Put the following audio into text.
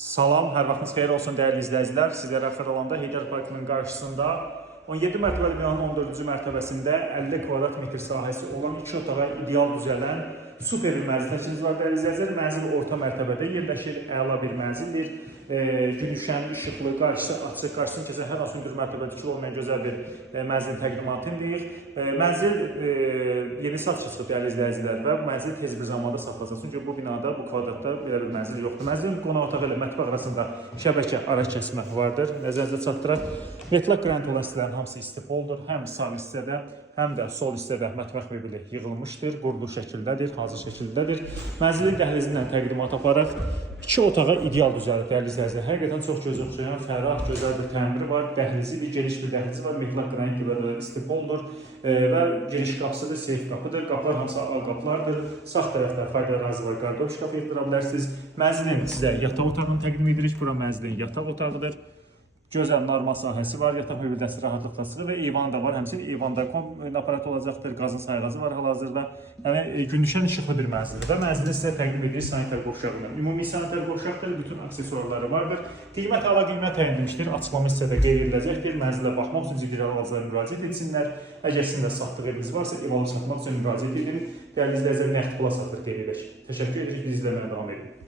Salam, hər vaxtınız xeyir olsun dəyərli izləyicilər. Sizlərə xəbər olanda Heydər Parkının qarşısında 17 mərtəbəli binanın 14-cü mərtəbəsində 50 kvadrat metr sahəsi olan 2 otağa ideal düzələn super bir mənzil təklifiniz var dəyərli izləyicilər. Mənzil orta mərtəbədə yerləşir, əla bir mənzildir. Gün düşən, işıqlı, qarşısı açıq, qarşısını keçən hər hansı bir mərtəbədə tikili olmayan gözəl bir mənzil təqdimatındır. Mənzil yeni satışçıdır dəyərli izləyicilər və mənzil tez bir zamanda saxlasın. Çünki bu binada, bu kvadratda belə bir mənzil yoxdur. Mənzilin qonaq otağı ilə mətbəx arasında şəbəkə araç kəsmə vardır. Nəzərinizə çatdıraq. Metlak qranit olan hissələrin hamısı istipoldur. Həm sağ hissədə, həm də sol hissədə mətbəx mebeli yığılmışdır. Qurulu şəkildədir, hazır şəkildədir. Mənzilin dəhlizindən təqdimat aparaq 2 otağa ideal düzəlir dəyərli izləyicilər. Həqiqətən çox göz oxşayan, fərah, gözəl bir təmiri var. Dəhlizi, geniş bir dəhlizi var. Metlak qranit gibi istipoldur və geniş qapısıdır, seyf qapıdır. Qapılar hamısı ağ qapılardır. Sağ tərəfdə fayda ərazi var, qardoş qapı yetdirə bilərsiniz. Mənzilin sizə yataq otağını təqdim edirik. Bura mənzilin yataq otağıdır. Gözəl normal sahəsi var, yataq mebelləsi rahatlıqla sığır və eyvanı da var. Həmçinin eyvanda kombi aparatı olacaqdır, qazın sayğacı var hal-hazırda. Yəni gün düşən işıqlı bir mənzildir və mənzilin sizə təqdim edirik sanitar qovşağını. Ümumi sanitar qovşaqdır, bütün aksesuarları vardır. Qiymət hala qiymət təyin edilmişdir. Açıqlama hissədə qeyd ediləcəkdir. Mənzilə baxmaq üçün zikr alıcılara müraciət etsinlər. Əgər sizin də satdıq eviniz varsa, ev alıb satmaq üçün müraciət edin. Dəyərli izləyicilər, nəqd pula satdıq qeyd edək. Təşəkkür edirik, bizi izləməyə davam edin.